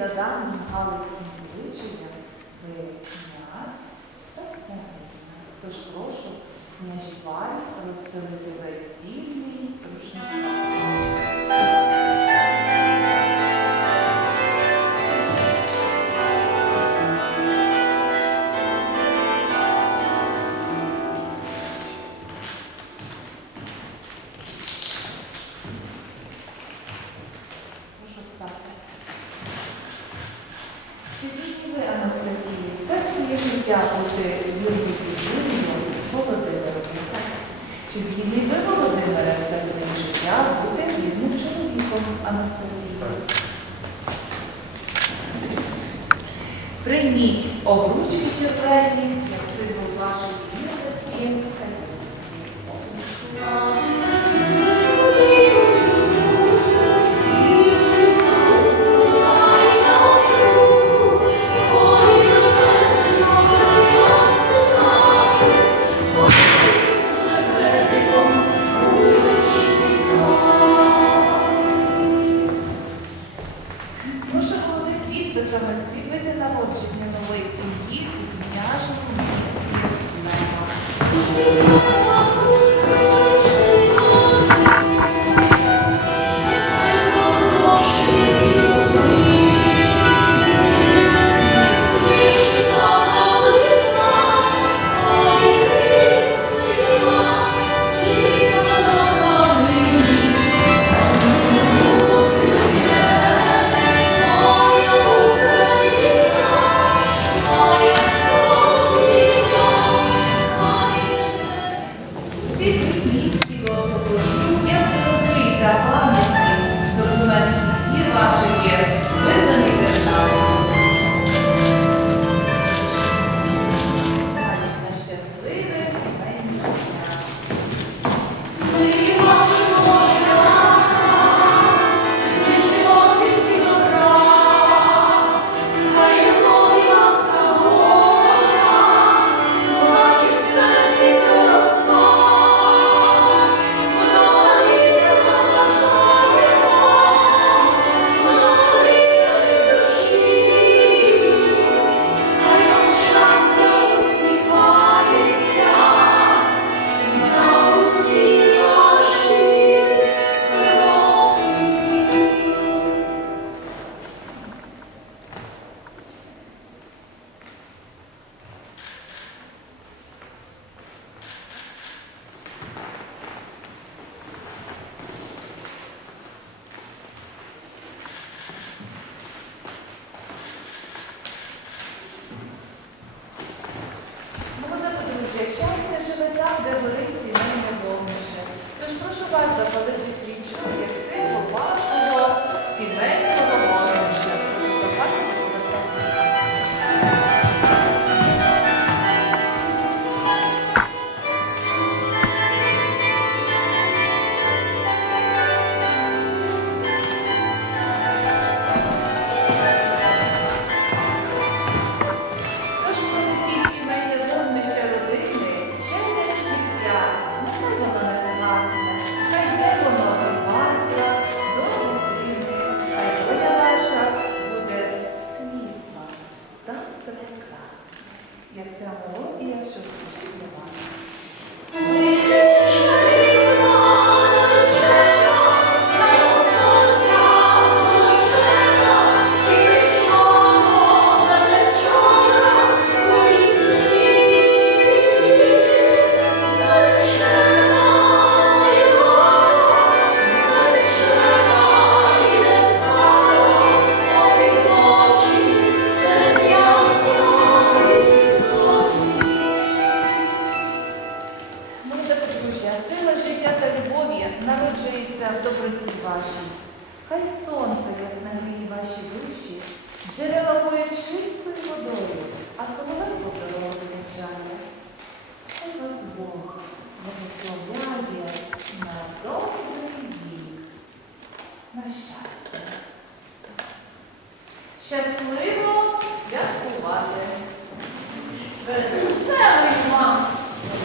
за даним галицьким звичаєм ви князь та княгиня. Тож прошу княжі парі розстелити весільний рушник. Чи згідні ви, Володимире, все своє життя бути вірним чоловіком Анастасії? Прийміть обручки червені, святкуєте народження нової сім'ї у княжому місті Лева.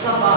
sabah